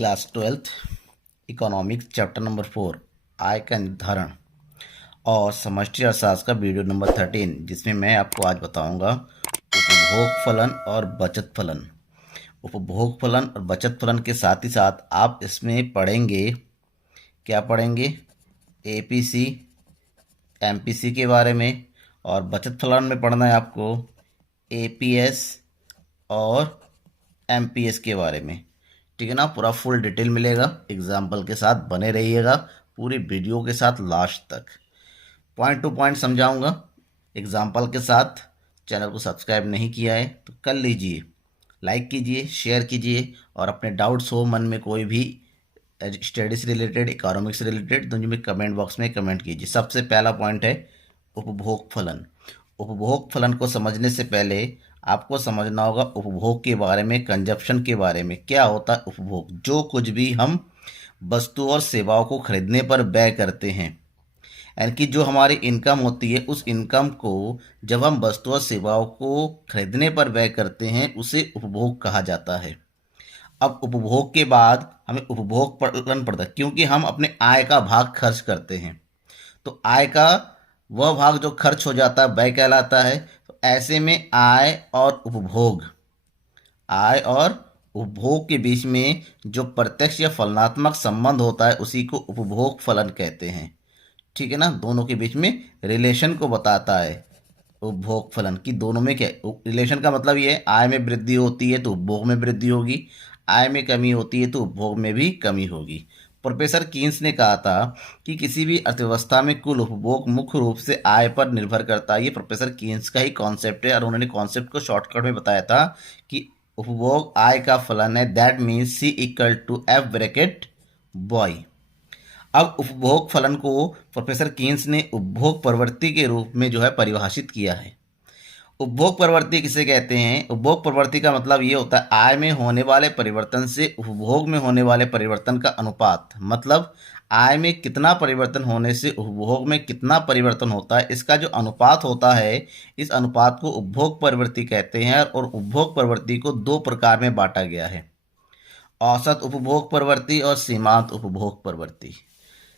Class 12th economics chapter number 4 आय का निर्धारण और समष्टि अर्थशास्त्र का वीडियो नंबर 13, जिसमें मैं आपको आज बताऊंगा उपभोग फलन और बचत फलन। उपभोग फलन और बचत फलन के साथ ही साथ आप इसमें पढ़ेंगे, क्या पढ़ेंगे, एपीसी एमपीसी के बारे में, और बचत फलन में पढ़ना है आपको एपीएस और एमपीएस के बारे में। ठीक है ना, पूरा फुल डिटेल मिलेगा। एग्जाम्पल के साथ बने रहिएगा पूरी वीडियो के साथ लास्ट तक, पॉइंट टू पॉइंट समझाऊंगा एग्जाम्पल के साथ। चैनल को सब्सक्राइब नहीं किया है तो कर लीजिए, लाइक कीजिए, शेयर कीजिए, और अपने डाउट्स हो मन में कोई भी स्टडी से रिलेटेड, इकोनॉमिक्स से रिलेटेड, तो मुझे कमेंट बॉक्स में कमेंट कीजिए। सबसे पहला पॉइंट है उपभोग फलन। उपभोग फलन को समझने से पहले आपको समझना होगा उपभोग के बारे में, कंजप्शन के बारे में। क्या होता है उपभोग? जो कुछ भी हम वस्तु और सेवाओं को खरीदने पर व्यय करते हैं, यानी कि जो हमारी इनकम होती है, उस इनकम को जब हम वस्तु और सेवाओं को खरीदने पर व्यय करते हैं, उसे उपभोग कहा जाता है। अब उपभोग के बाद हमें उपभोग फलन पड़ता है, क्योंकि हम अपने आय का भाग खर्च करते हैं। तो आय का वह भाग जो खर्च हो जाता है व्यय कहलाता है। तो ऐसे में आय और उपभोग के बीच में जो प्रत्यक्ष या फलनात्मक संबंध होता है, उसी को उपभोग फलन कहते हैं। ठीक है ना, दोनों के बीच में रिलेशन को बताता है उपभोग फलन की। दोनों में क्या रिलेशन का मतलब ये है, आय में वृद्धि होती है तो उपभोग में वृद्धि होगी, आय में कमी होती है तो उपभोग में भी कमी होगी। प्रोफेसर कीन्स ने कहा था कि किसी भी अर्थव्यवस्था में कुल उपभोग मुख्य रूप से आय पर निर्भर करता है। ये प्रोफेसर कीन्स का ही कॉन्सेप्ट है, और उन्होंने कॉन्सेप्ट को शॉर्टकट में बताया था कि उपभोग आय का फलन है। That means C equal to F bracket Y. अब उपभोग फलन को प्रोफेसर कीन्स ने उपभोग प्रवृत्ति के रूप में जो है परिभाषित किया है। उपभोग प्रवृत्ति किसे कहते हैं? उपभोग प्रवृत्ति का मतलब ये होता है आय में होने वाले परिवर्तन से उपभोग में होने वाले परिवर्तन का अनुपात। मतलब आय में कितना परिवर्तन होने से उपभोग में कितना परिवर्तन होता है, इसका जो अनुपात होता है, इस अनुपात को उपभोग प्रवृत्ति कहते हैं। और उपभोग प्रवृत्ति को दो प्रकार में बांटा गया है, औसत उपभोग प्रवृत्ति और सीमांत उपभोग प्रवृत्ति।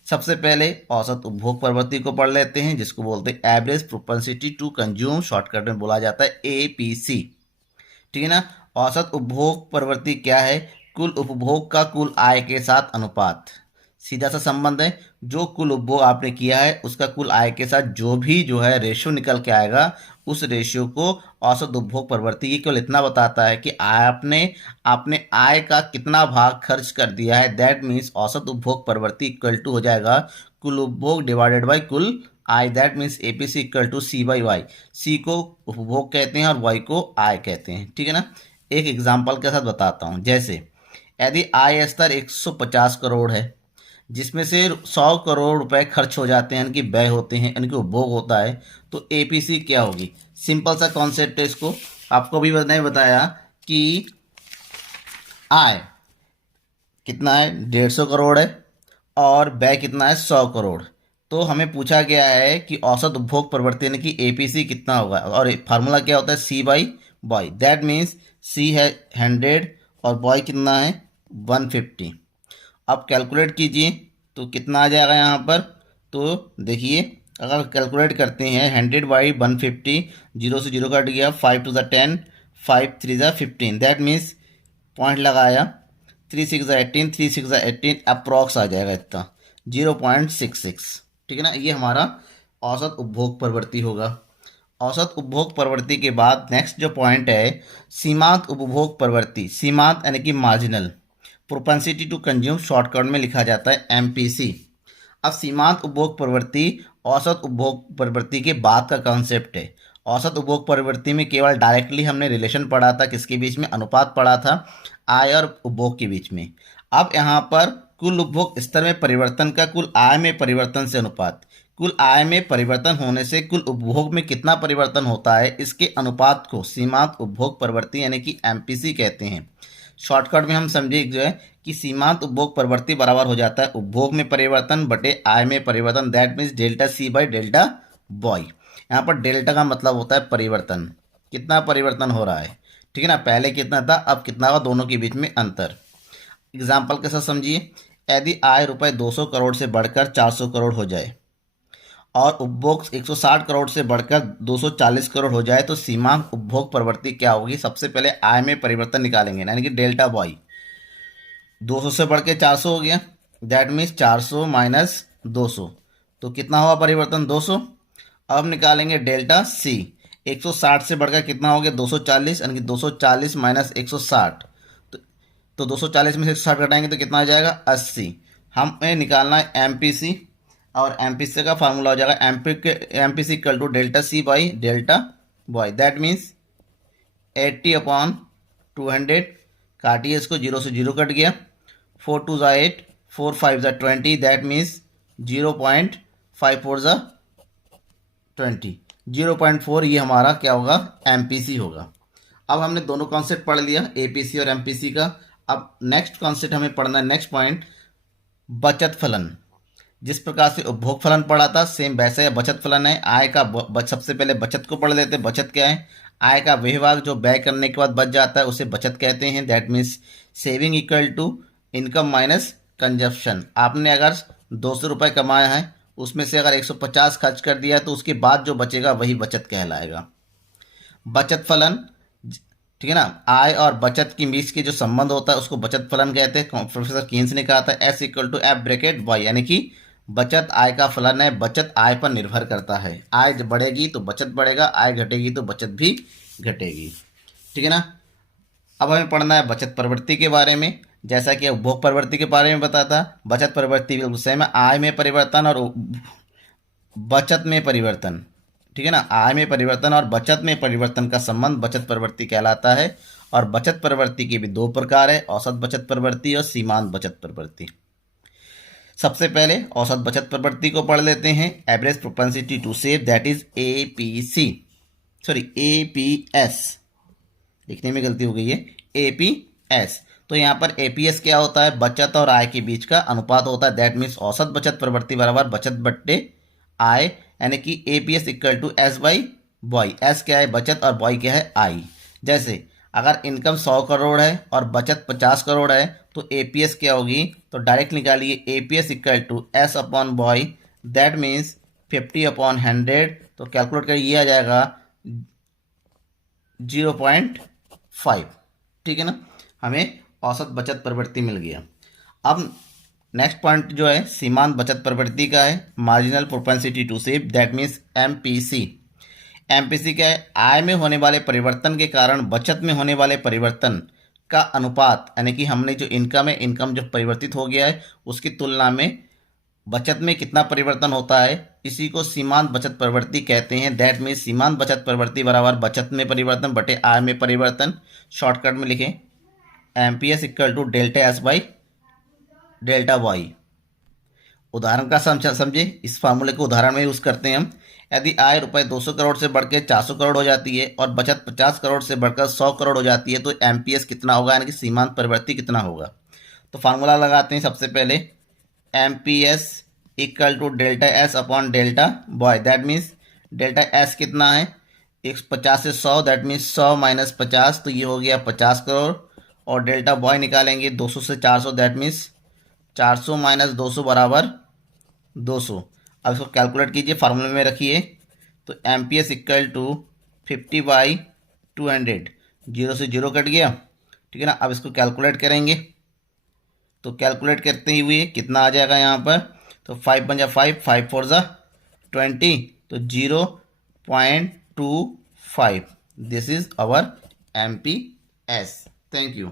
सबसे पहले औसत उपभोग प्रवृत्ति को पढ़ लेते हैं, जिसको बोलते हैं average propensity to consume, shortcut में बोला जाता है एपीसी। ठीक है ना। औसत उपभोग प्रवृत्ति क्या है? कुल उपभोग का कुल आय के साथ अनुपात। सीधा सा संबंध है, जो कुल उपभोग आपने किया है उसका कुल आय के साथ जो भी जो है रेशियो निकल के आएगा, उस रेशियो को औसत उपभोग प्रवृत्ति की केवल इतना बताता है कि आपने आय का कितना भाग खर्च कर दिया है। दैट मीन्स औसत उपभोग प्रवृत्ति इक्वल टू हो जाएगा कुल उपभोग डिवाइडेड बाय कुल आय। That means APC equal to C by Y. C को उपभोग कहते हैं और वाई को आय कहते हैं। ठीक है ना। एक एग्जाम्पल के साथ बताता हूँ। जैसे यदि आय स्तर 150 करोड़ है, जिसमें से 100 करोड़ रुपए खर्च हो जाते हैं, यानी कि व्यय होते हैं, यानी कि उपभोग होता है, तो एपीसी क्या होगी? सिंपल सा कॉन्सेप्ट है, इसको आपको भी नहीं बताया कि आय कितना है, 150 करोड़ है, और व्यय कितना है, 100 करोड़। तो हमें पूछा गया है कि औसत उपभोग प्रवृत्ति यानी कि एपीसी कितना होगा, और फार्मूला क्या होता है, सी बाई बॉय। दैट मीन्स सी है 100 और बॉय कितना है, 150। अब कैलकुलेट कीजिए तो कितना आ जाएगा यहाँ पर। तो देखिए, अगर कैलकुलेट करते हैं 100 बाई 150, 0 से 0 कट गया, 5 टू द 10, 5 3 ज़ा 15। दैट मीन्स पॉइंट लगाया, 3 6 ज़ा 18, 3 6 ज़ा 18, अप्रॉक्स आ जाएगा इतना 0.66। ठीक है ना। ये हमारा औसत उपभोग प्रवृत्ति होगा। औसत उपभोग प्रवृत्ति के बाद नेक्स्ट जो पॉइंट है, सीमांत उपभोग प्रवृत्ति। सीमांत यानी कि marginal propensity to consume, shortcut में लिखा जाता है एमपीसी। अब सीमांत उपभोग प्रवृत्ति औसत उपभोग प्रवृत्ति के बाद का कॉन्सेप्ट है। औसत उपभोग प्रवृत्ति में केवल डायरेक्टली हमने रिलेशन पढ़ा था, किसके बीच में, अनुपात पढ़ा था, आय और उपभोग के बीच में। अब यहाँ पर कुल उपभोग स्तर में परिवर्तन का कुल आय में परिवर्तन से अनुपात। कुल आय में परिवर्तन होने से कुल उपभोग में कितना परिवर्तन होता है, इसके अनुपात को सीमांत उपभोग प्रवृत्ति यानी कि एमपीसी कहते हैं। शॉर्टकट में हम समझे जो है कि सीमांत उपभोग प्रवृत्ति बराबर हो जाता है उपभोग में परिवर्तन बटे आय में परिवर्तन। That means delta C by delta Y. यहाँ पर डेल्टा का मतलब होता है परिवर्तन, कितना परिवर्तन हो रहा है। ठीक है ना, पहले कितना था, अब कितना हुआ, दोनों के बीच में अंतर। एग्जाम्पल के साथ समझिए। यदि आय रुपए 200 करोड़ से बढ़कर 400 करोड़ हो जाए और उपभोग 160 करोड़ से बढ़कर 240 करोड़ हो जाए तो सीमांत उपभोग प्रवृत्ति क्या होगी? सबसे पहले आय में परिवर्तन निकालेंगे, यानी कि डेल्टा वाई। 200 से बढ़ के 400 हो गया, दैट मीन्स 400 माइनस 200, तो कितना हुआ परिवर्तन? 200। अब निकालेंगे डेल्टा सी। 160 से बढ़कर कितना हो गया? 240, यानी कि 240 माइनस 160, तो 240 में से 160 घटाएंगे तो कितना आ जाएगा? 80। हमें निकालना है एमपीसी, और एमपीसी का फार्मूला हो जाएगा MPC equal to delta C by delta Y, that means 80/200। काटिए इसको, 0 से 0 कट गया, 4 2 ज़ा 8, 4 5 ज़ा 20, दैट मीन्स 0.54 ज़ा 20, 0.4 ये हमारा क्या होगा? एमपीसी होगा। अब हमने दोनों कॉन्सेप्ट पढ़ लिया, एपीसी और एमपीसी का। अब नेक्स्ट कॉन्सेप्ट हमें पढ़ना है, नेक्स्ट पॉइंट, बचत फलन। जिस प्रकार से उपभोग फलन पढ़ा था, सेम वैसे बचत फलन है। आय का सबसे पहले बचत को पढ़ लेते हैं। बचत क्या है? आय का वह भाग जो व्यय करने के बाद बच जाता है उसे बचत कहते हैं। That means saving equal to income minus consumption. आपने अगर 200 रुपये कमाया है, उसमें से अगर 150 खर्च कर दिया तो उसके बाद जो बचेगा वही बचत कहलाएगा। बचत फलन, ठीक है ना, आय और बचत के बीच के जो संबंध होता है उसको बचत फलन कहते हैं। प्रोफेसर कीन्स ने कहा था S equal to F bracket Y, यानी कि बचत आय का फलन है। बचत आय पर निर्भर करता है। आय जब बढ़ेगी तो बचत बढ़ेगा, आय घटेगी तो बचत भी घटेगी, ठीक है ना। अब हमें पढ़ना है बचत प्रवृत्ति के बारे में। जैसा कि उपभोग प्रवृत्ति के बारे में बताता, बचत प्रवृत्ति बिल्कुल सेम है। आय में परिवर्तन और बचत में परिवर्तन, ठीक है ना, आय में परिवर्तन और बचत में परिवर्तन का संबंध बचत प्रवृत्ति कहलाता है। और बचत प्रवृत्ति के भी दो प्रकार है, औसत बचत प्रवृत्ति और सीमांत बचत प्रवृत्ति। सबसे पहले औसत बचत प्रवृत्ति को पढ़ लेते हैं। Average propensity to save, that is APC, sorry APS, लिखने में गलती हो गई है, एपीएस। तो यहाँ पर एपीएस क्या होता है? बचत और आय के बीच का अनुपात होता है। दैट मीन्स औसत बचत प्रवृत्ति बराबर बचत बट्टे आय, यानी कि APS equal to S by Y. S क्या है? बचत, और वाई क्या है? आई। जैसे अगर इनकम 100 करोड़ है और बचत 50 करोड़ है तो एपीएस क्या होगी? तो डायरेक्ट निकालिए, APS equal to S upon Y, that means 50/100। तो कैलकुलेट करिए, ये आ जाएगा 0.5, ठीक है ना। हमें औसत बचत प्रवृत्ति मिल गया। अब नेक्स्ट पॉइंट जो है सीमांत बचत प्रवृत्ति का है, marginal propensity to save, that means MPC. MPC क्या है? आय में होने वाले परिवर्तन के कारण बचत में होने वाले परिवर्तन का अनुपात, यानी कि हमने जो इनकम है, इनकम जो परिवर्तित हो गया है उसकी तुलना में बचत में कितना परिवर्तन होता है, इसी को सीमांत बचत प्रवृत्ति कहते हैं। दैट मीन्स सीमांत बचत प्रवृत्ति बराबर बचत में परिवर्तन बटे आय में परिवर्तन। शॉर्टकट में लिखें, MPS equal to delta S by delta Y. उदाहरण का समझे, इस फार्मूले को उदाहरण में यूज करते हैं हम। यदि आय रुपए 200 करोड़ से बढ़कर 400 करोड़ हो जाती है और बचत 50 करोड़ से बढ़कर 100 करोड़ हो जाती है तो एमपीएस कितना होगा, यानी कि सीमांत प्रवृत्ति कितना होगा। तो फार्मूला लगाते हैं। सबसे पहले MPS equal to delta S upon delta Y, that means delta S कितना है? 150 से 100, दैट मीन्स 100 माइनस 50, तो ये हो गया 50 करोड़। और डेल्टा वाई निकालेंगे 200 से 400, दैट मीन्स 400 माइनस 200 बराबर 200। अब इसको कैलकुलेट कीजिए, फार्मूले में रखिए। तो एमपीएस इक्वल टू 50/200, 0 से 0 कट गया, ठीक है ना। अब इसको कैलकुलेट करेंगे, तो कैलकुलेट करते हुए कितना आ जाएगा यहाँ पर? तो 5 × 5, 5 × 4 = 20, तो 0.25। This is our MPS. Thank you.